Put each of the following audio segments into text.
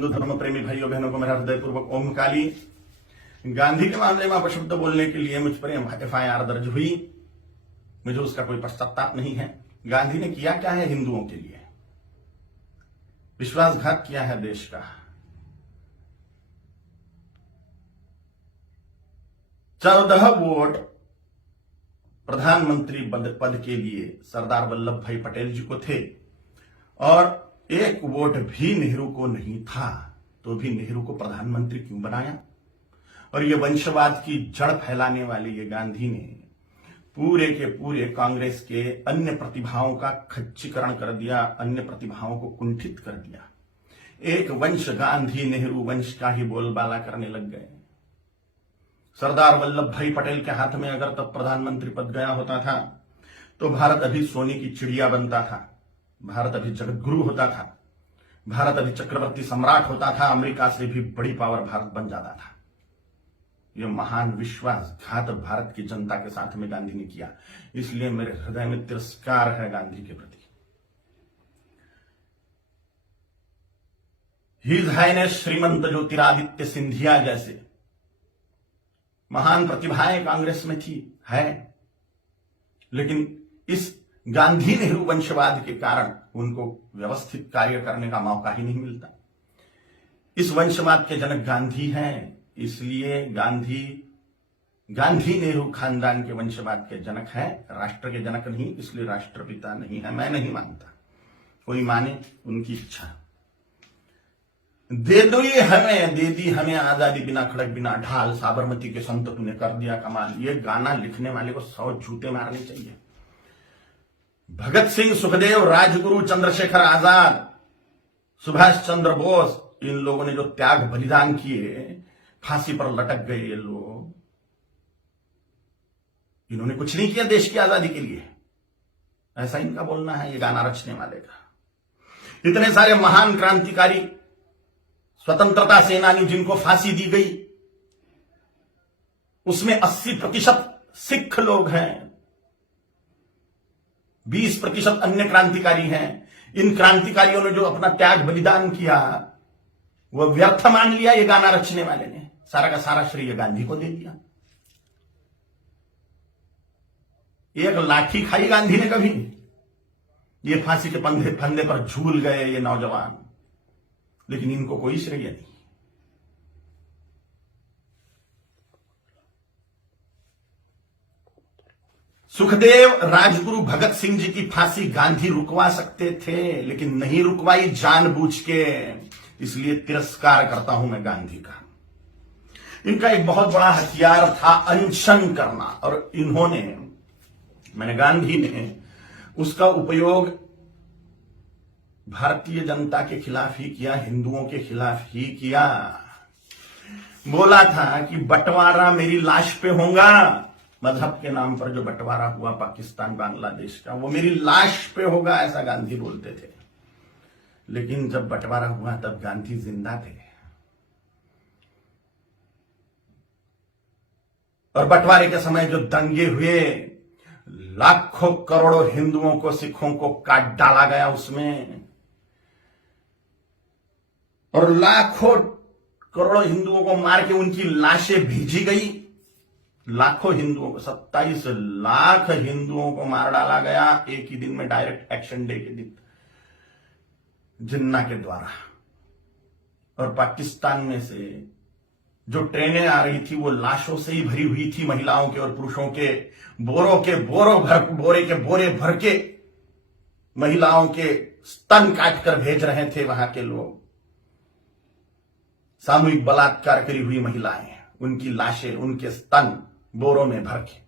हिंदू धर्म प्रेमी भाइयों बहनों को मेरा हृदयपूर्वक ओम काली। गांधी के मामले में अपशब्द बोलने के लिए मुझ पर FIR दर्ज हुई, मुझे उसका कोई पश्चाताप नहीं है। गांधी ने किया क्या है हिंदुओं के लिए? विश्वासघात किया है देश का। 14 वोट प्रधानमंत्री पद के लिए सरदार वल्लभ भाई पटेल जी को थे और 1 वोट भी नेहरू को नहीं था, तो भी नेहरू को प्रधानमंत्री क्यों बनाया? और ये वंशवाद की जड़ फैलाने वाले ये गांधी ने पूरे के पूरे कांग्रेस के अन्य प्रतिभाओं का खच्चीकरण कर दिया, अन्य प्रतिभाओं को कुंठित कर दिया। एक वंश गांधी नेहरू वंश का ही बोलबाला करने लग गए। सरदार वल्लभ भाई पटेल के हाथ में अगर तब प्रधानमंत्री पद गया होता था तो भारत अभी सोने की चिड़िया बनता था, भारत अभी जगत गुरु होता था, भारत अभी चक्रवर्ती सम्राट होता था, अमेरिका से भी बड़ी पावर भारत बन जाता था। यह महान विश्वासघात भारत की जनता के साथ में गांधी ने किया, इसलिए मेरे हृदय में तिरस्कार है गांधी के प्रति। हिज हाइनेस श्रीमंत ज्योतिरादित्य सिंधिया जैसे महान प्रतिभाएं कांग्रेस में थी, है, लेकिन इस गांधी नेहरू वंशवाद के कारण उनको व्यवस्थित कार्य करने का मौका ही नहीं मिलता। इस वंशवाद के जनक गांधी हैं, इसलिए गांधी नेहरू खानदान के वंशवाद के जनक है, राष्ट्र के जनक नहीं, इसलिए राष्ट्रपिता नहीं है। मैं नहीं मानता, कोई माने उनकी इच्छा। दे दी हमें आजादी, बिना खड़क बिना ढाल, साबरमती के संत तूने कर दिया कमाल। ये गाना लिखने वाले को 100 जूते मारने चाहिए। भगत सिंह, सुखदेव, राजगुरु, चंद्रशेखर आजाद, सुभाष चंद्र बोस, इन लोगों ने जो त्याग बलिदान किए, फांसी पर लटक गए ये लोग, इन्होंने कुछ नहीं किया देश की आजादी के लिए, ऐसा इनका बोलना है ये गाना रचने वाले का। इतने सारे महान क्रांतिकारी, स्वतंत्रता सेनानी जिनको फांसी दी गई, उसमें 80% सिख लोग हैं, 20% अन्य क्रांतिकारी हैं। इन क्रांतिकारियों ने जो अपना त्याग बलिदान किया वह व्यर्थ मान लिया ये गाना रचने वाले ने, सारा का सारा श्रेय गांधी को दे दिया। एक लाठी खाई गांधी ने कभी? ये फांसी के फंदे पर झूल गए ये नौजवान, लेकिन इनको कोई श्रेय नहीं। सुखदेव, राजगुरु, भगत सिंह जी की फांसी गांधी रुकवा सकते थे, लेकिन नहीं रुकवाई जानबूझ के, इसलिए तिरस्कार करता हूं मैं गांधी का। इनका एक बहुत बड़ा हथियार था अनशन करना, और गांधी ने उसका उपयोग भारतीय जनता के खिलाफ ही किया, हिंदुओं के खिलाफ ही किया। बोला था कि बंटवारा मेरी लाश पे होगा, मजहब के नाम पर जो बंटवारा हुआ पाकिस्तान बांग्लादेश का, वो मेरी लाश पे होगा, ऐसा गांधी बोलते थे। लेकिन जब बंटवारा हुआ तब गांधी जिंदा थे, और बंटवारे के समय जो दंगे हुए, लाखों करोड़ों हिंदुओं को, सिखों को काट डाला गया उसमें, और लाखों करोड़ों हिंदुओं को मार के उनकी लाशें भेजी गई। लाखों हिंदुओं को, 27 लाख हिंदुओं को मार डाला गया एक ही दिन में, डायरेक्ट एक्शन डे के दिन, जिन्ना के द्वारा। और पाकिस्तान में से जो ट्रेनें आ रही थी वो लाशों से ही भरी हुई थी, महिलाओं के और पुरुषों के, बोरे के बोरे भर के महिलाओं के स्तन काट कर भेज रहे थे वहां के लोग। सामूहिक बलात्कार करी हुई महिलाएं, उनकी लाशें, उनके स्तन बोरों में भर के।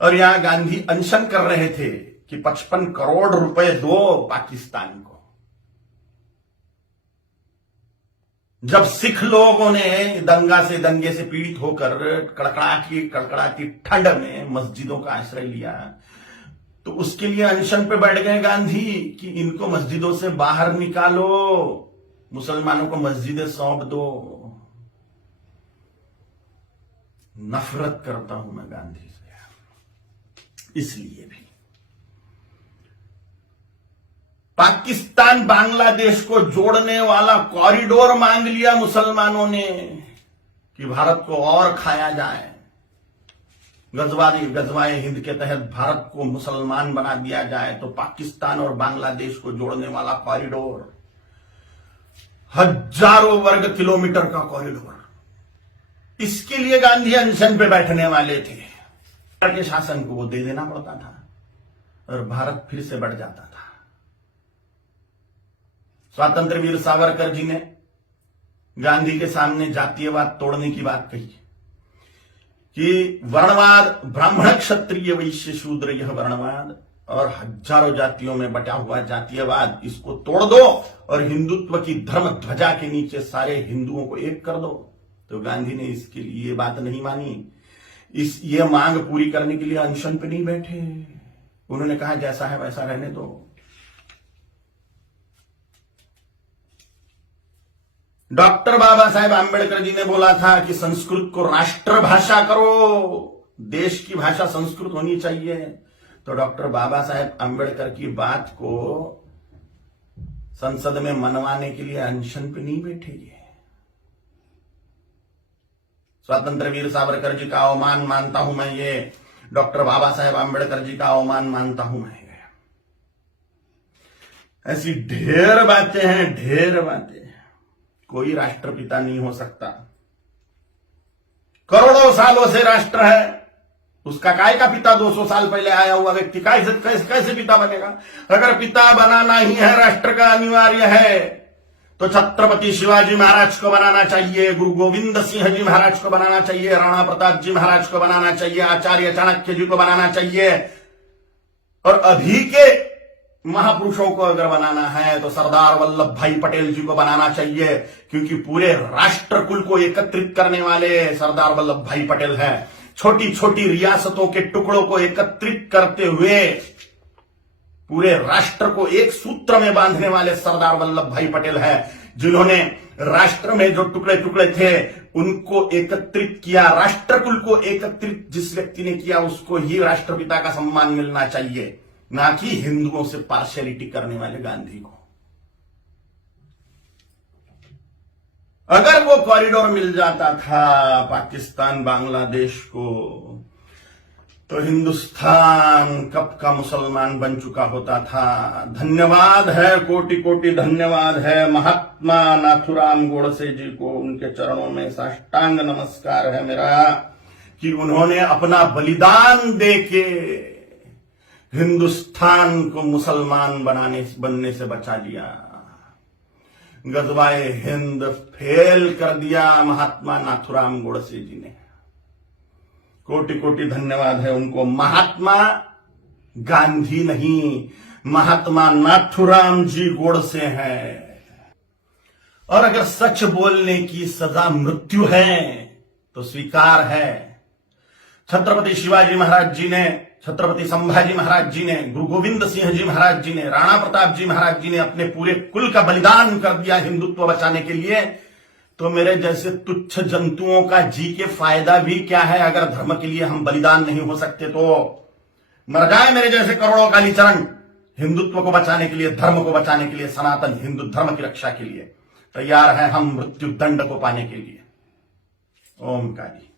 और यहां गांधी अनशन कर रहे थे कि 55 करोड़ रुपए दो पाकिस्तान को। जब सिख लोगों ने दंगे से पीड़ित होकर कड़कड़ाती ठंड में मस्जिदों का आश्रय लिया, तो उसके लिए अनशन पे बैठ गए गांधी कि इनको मस्जिदों से बाहर निकालो, मुसलमानों को मस्जिदें सौंप दो। नफरत करता हूं मैं गांधी से, इसलिए भी पाकिस्तान बांग्लादेश को जोड़ने वाला कॉरिडोर मांग लिया मुसलमानों ने कि भारत को और खाया जाए। गजवाए हिंद के तहत भारत को मुसलमान बना दिया जाए, तो पाकिस्तान और बांग्लादेश को जोड़ने वाला कॉरिडोर, हजारों वर्ग किलोमीटर का कॉरिडोर, इसके लिए गांधी अनशन पे बैठने वाले थे। के शासन को वो दे देना पड़ता था और भारत फिर से बढ़ जाता था। स्वतंत्र वीर सावरकर जी ने गांधी के सामने जातीयवाद तोड़ने की बात कही कि वर्णवाद, ब्राह्मण क्षत्रिय वैश्य शूद्र, यह वर्णवाद और हजारों जातियों में बटा हुआ जातीयवाद, इसको तोड़ दो और हिंदुत्व की धर्म ध्वजा के नीचे सारे हिंदुओं को एक कर दो। तो गांधी ने इसके लिए ये बात नहीं मानी। ये मांग पूरी करने के लिए अनशन पे नहीं बैठे। उन्होंने कहा जैसा है वैसा रहने दो। डॉक्टर बाबा साहेब आंबेडकर जी ने बोला था कि संस्कृत को राष्ट्रभाषा करो, देश की भाषा संस्कृत होनी चाहिए। तो डॉक्टर बाबा साहेब आंबेडकर की बात को संसद में मनवाने के लिए अनशन पे नहीं बैठे। स्वतंत्र वीर सावरकर जी का अवमान मानता हूं मैं, ये डॉक्टर बाबा साहेब आंबेडकर जी का अवमान मानता हूं मैं। ऐसी ढेर बातें हैं, ढेर बातें। कोई राष्ट्रपिता नहीं हो सकता। करोड़ों सालों से राष्ट्र है, उसका काय का पिता 200 साल पहले आया हुआ व्यक्ति कैसे पिता बनेगा? अगर पिता बनाना ही है, राष्ट्र का अनिवार्य है, तो छत्रपति शिवाजी महाराज को बनाना चाहिए, गुरु गोविंद सिंह जी महाराज को बनाना चाहिए, राणा प्रताप जी महाराज को बनाना चाहिए, आचार्य चाणक्य जी को बनाना चाहिए। और अभी के महापुरुषों को अगर बनाना है तो सरदार वल्लभ भाई पटेल जी को बनाना चाहिए, क्योंकि पूरे राष्ट्र कुल को एकत्रित करने वाले सरदार वल्लभ भाई पटेल हैं। छोटी छोटी रियासतों के टुकड़ों को एकत्रित करते हुए पूरे राष्ट्र को एक सूत्र में बांधने वाले सरदार वल्लभ भाई पटेल हैं, जिन्होंने राष्ट्र में जो टुकड़े टुकड़े थे उनको एकत्रित किया। राष्ट्रकुल को एकत्रित जिस व्यक्ति ने किया उसको ही राष्ट्रपिता का सम्मान मिलना चाहिए, ना कि हिंदुओं से पार्शियलिटी करने वाले गांधी को। अगर वो कॉरिडोर मिल जाता था पाकिस्तान बांग्लादेश को, तो हिंदुस्तान कब का मुसलमान बन चुका होता था। धन्यवाद है, कोटि कोटि धन्यवाद है महात्मा नाथुराम गोडसे जी को, उनके चरणों में साष्टांग नमस्कार है मेरा कि उन्होंने अपना बलिदान देके हिंदुस्तान को मुसलमान बनने से बचा लिया। गजवाए हिंद फेल कर दिया महात्मा नाथुराम गोडसे जी ने। कोटि कोटि धन्यवाद है उनको। महात्मा गांधी नहीं, महात्मा नाथुराम जी गोडसे हैं। और अगर सच बोलने की सजा मृत्यु है तो स्वीकार है। छत्रपति शिवाजी महाराज जी ने, छत्रपति संभाजी महाराज जी ने, गुरु गोविंद सिंह जी महाराज जी ने, राणा प्रताप जी महाराज जी ने अपने पूरे कुल का बलिदान कर दिया हिंदुत्व बचाने के लिए। तो मेरे जैसे तुच्छ जंतुओं का जी के फायदा भी क्या है? अगर धर्म के लिए हम बलिदान नहीं हो सकते तो मर जाए मेरे जैसे करोड़ों कालीचरण हिंदुत्व को बचाने के लिए, धर्म को बचाने के लिए, सनातन हिंदू धर्म की रक्षा के लिए तैयार है हम मृत्यु दंड को पाने के लिए। ओम काली।